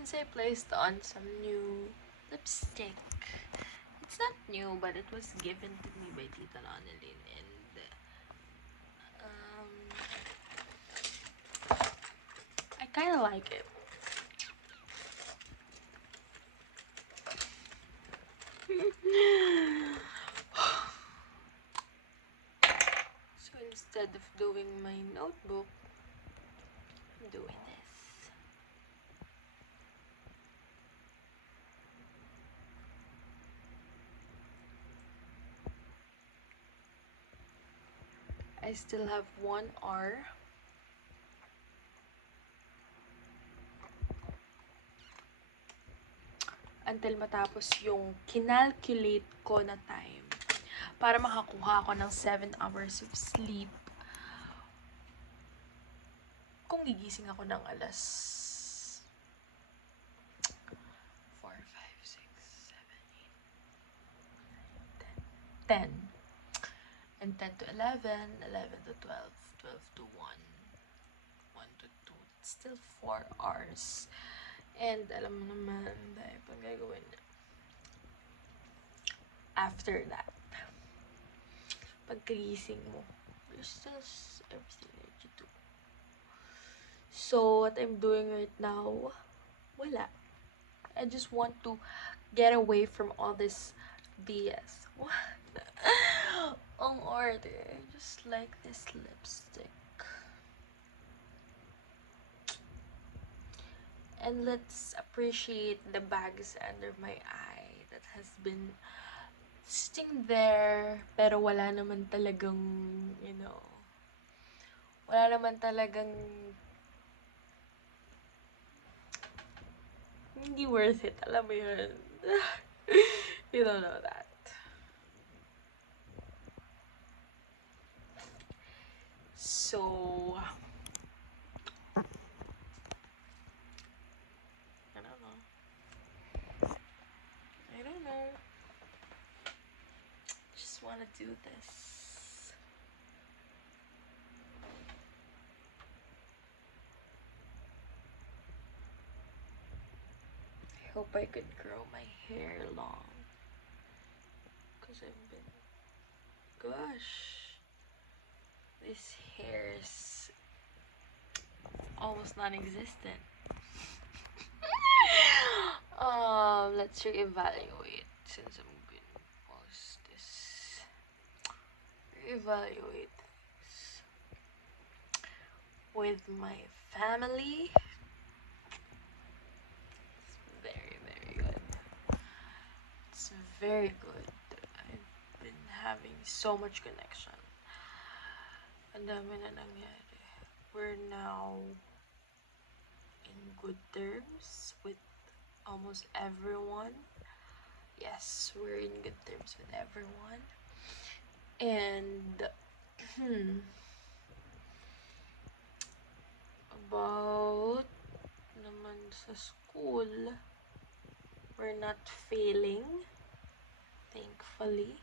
since I placed on some new lipstick. It's not new, but it was given to me by Tita Lonelyn, and I kind of like it. So instead of doing my notebook, I'm doing this. I still have 1 hour. Until matapos yung kinalculate ko na time para makakuha ako ng 7 hours of sleep. Kung gigising ako ng alas 4, 5, 6, 7, 8, 9, 10. 10. And 10 to 11, 11 to 12, 12 to 1, 1 to 2. It's still 4 hours. And alam mo naman, dahil pang gagawin na. After that, pagkagising mo, there's still everything that you do. So, what I'm doing right now, wala. I just want to get away from all this BS. What? Ang order. I just like this lipstick. And let's appreciate the bags under my eye that has been sitting there, pero wala naman talagang, wala naman talagang hindi worth it. Alam mo yun? You don't know that. So, I don't know. Just want to do this. I hope I could grow my hair long. Because I've been... Gosh. This hair is almost non-existent. Let's reevaluate since I'm gonna post this. Reevaluate this with my family. It's very, very good. It's very good. I've been having so much connection. Ang dami na nangyari. We're now in good terms with almost everyone. Yes, we're in good terms with everyone. And about naman sa school, we're not failing. Thankfully,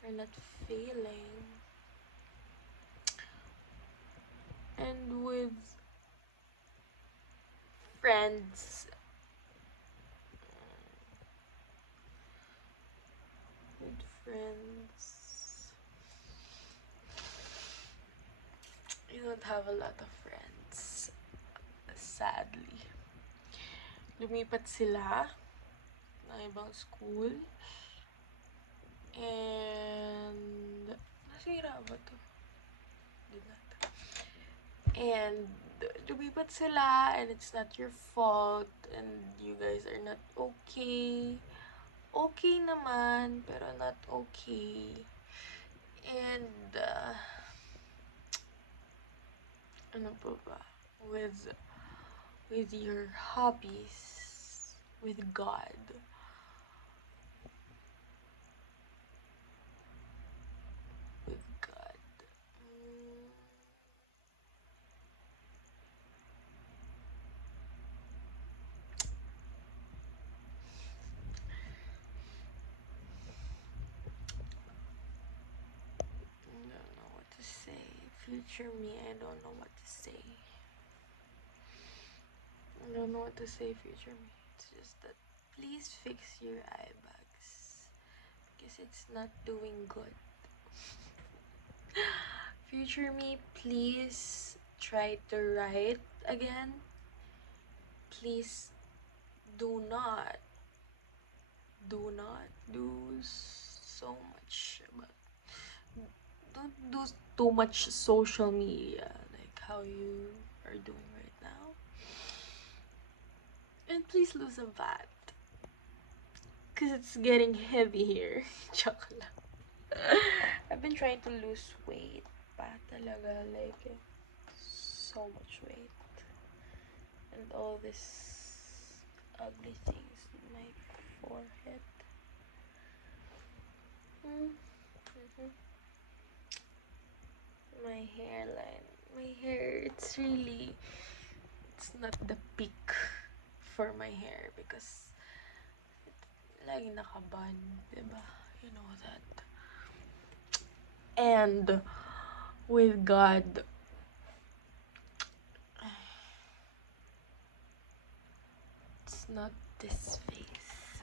we're not failing. And with friends, you don't have a lot of friends, sadly. Lumipat sila ng ibang school. And nasira ba to? Did not. And lumipat sila, and it's not your fault, and you guys are not okay. Okay naman, pero not okay. And ano pa ba? With your hobbies, with God. With God. I don't know what to say. Future me, I don't know what to say. I don't know what to say, future me. It's just that please fix your eye bags because it's not doing good. Future me, please try to write again. Please do not do so much, but don't do too much social media like how you are doing right now. And please lose some fat. Cause it's getting heavy here. Chocolate. I've been trying to lose weight. Pa talaga, like, so much weight. And all this ugly things in my forehead. Mm-hmm. My hairline. My hair, it's not the peak for my hair because lagi nakaban, diba? You know that. And with God, it's not this face.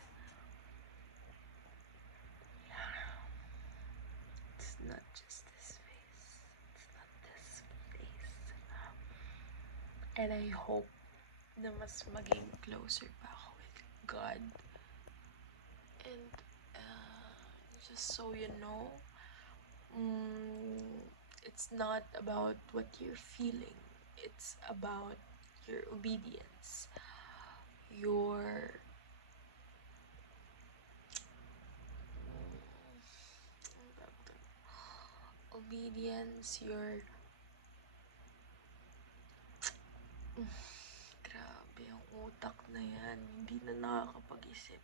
It's not just this face. It's not this face. And I hope na mas maging closer pa ako with God. And just so you know, it's not about what you're feeling. It's about your obedience. Your obedience, your grabe ang utak na yan. Hindi na nakakapag-isip.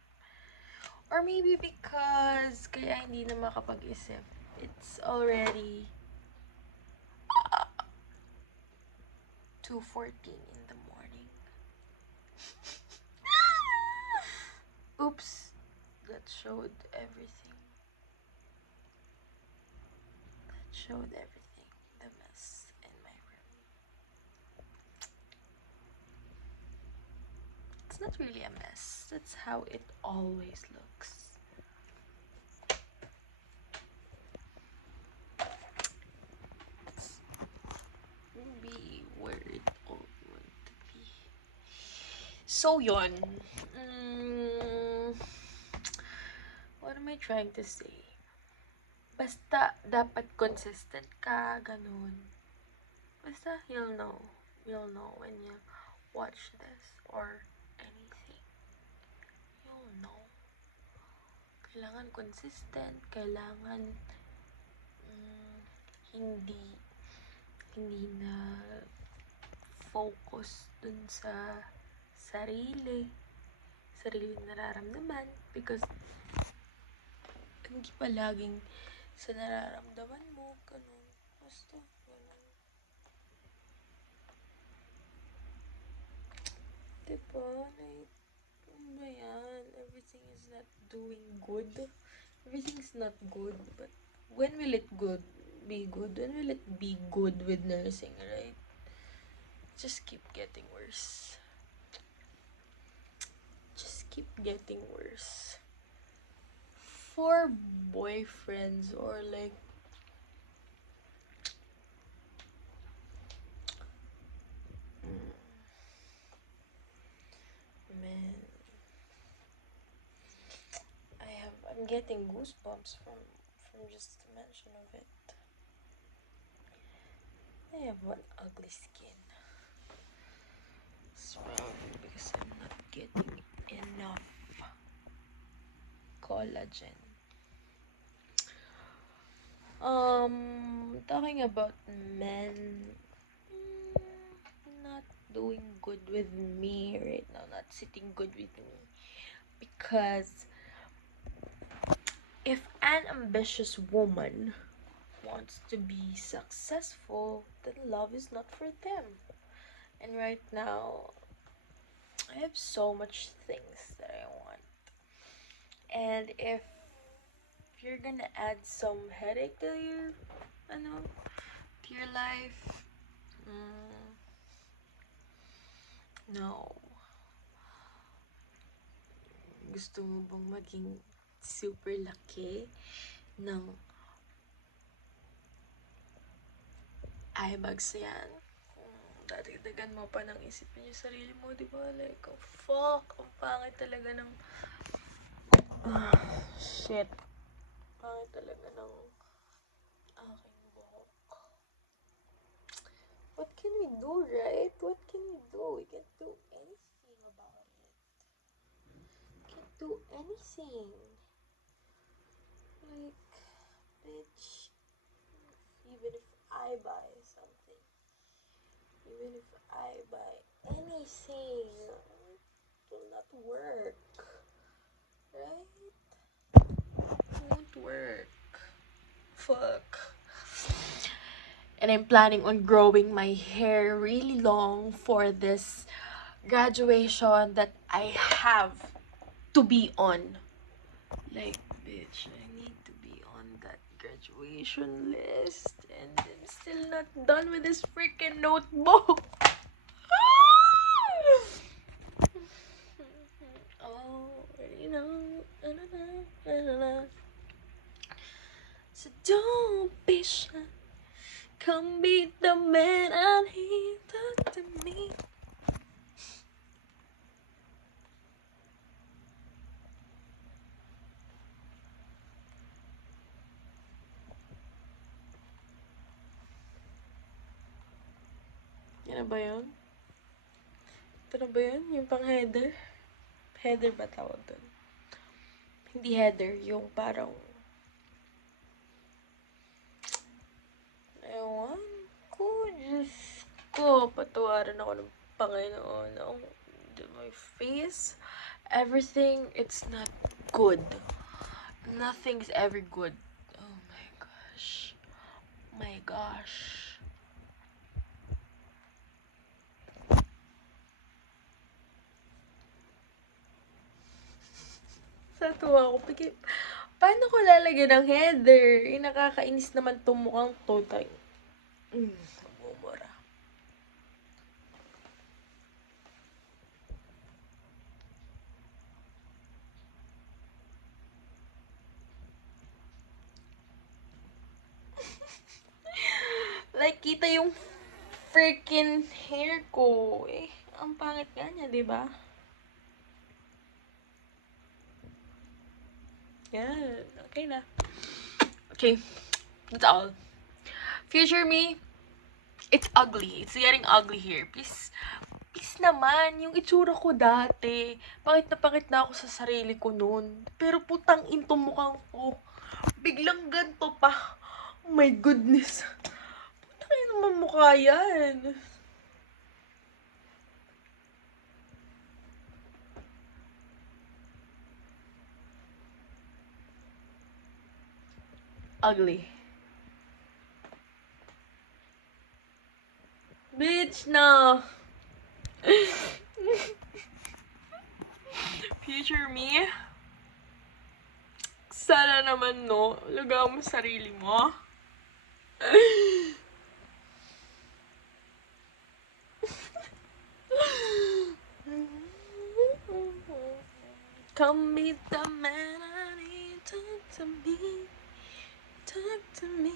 Or maybe because kaya hindi na makapag-isip. It's already 2:14 in the morning. Oops. That showed everything. That showed everything. The mess in my room. It's not really a mess. That's how it always looks. Be where it all want to be. So yun. What am I trying to say? Basta dapat consistent ka, ganun. Basta you'll know. You'll know when you watch this or anything. You'll know. Kailangan consistent, kailangan hindi na focus dun sa sariling nararamdaman because hindi pa laging sa nararamdaman mo, ganun. Basta, ganun. Diba? Like, ano ba yan? Everything is not doing good. Everything's not good, but when will it be good? When will it be good with nursing, right? Just keep getting worse. Just keep getting worse. For boyfriends or like man, I'm getting goosebumps from just the mention of it. I have one ugly skin. It's probably because I'm not getting enough collagen. Talking about men not doing good with me right now, not sitting good with me. Because if an ambitious woman wants to be successful, then love is not for them. And right now, I have so much things that I want. And if you're gonna add some headache to your life, no. Gusto mo bang maging super laki ng eyebags yan? Dadagdagan mo pa ng isipin yung sarili mo, di ba? Like, oh, fuck, ang pangit talaga ng... shit. Pangit talaga ng aking buhok. What can we do, right? What can we do? We can't do anything about it. Can't do anything. Like, bitch, even if I buy something, even if I buy anything, it will not work, right? It won't work. Fuck. And I'm planning on growing my hair really long for this graduation that I have to be on. Like, bitch, I need to be on that graduation list, and I'm still not done with this freaking notebook. Oh, you know. So don't be shy. Come be the man and he talk to me. Yan na ba yun? Ito na ba yun? Yung pang header? Header ba tawag doon? Hindi header, yung parang... Ewan ko, Diyos ko. Patawaran ako ng Panginoon. My face, everything, it's not good. Nothing's ever good. Oh my gosh. My gosh. Natuwa ako. Paano ko lalagyan ng header? Nakakainis naman itong mukhang to. Bumura. Like, kita yung freaking hair ko. Ang pangit nga niya, diba? Yan. Okay na. Okay. That's all. Future me, it's ugly. It's getting ugly here. Please naman, yung itsura ko dati, pakit na ako sa sarili ko noon. Pero putang into mukhang ko. Biglang ganto pa. Oh my goodness. Putang ina naman mukha yan. Ugly. Bitch, no. Future me? Sana naman, no? Lugaw mo sarili mo. Come meet the man I need. Talk to me. Talk to me.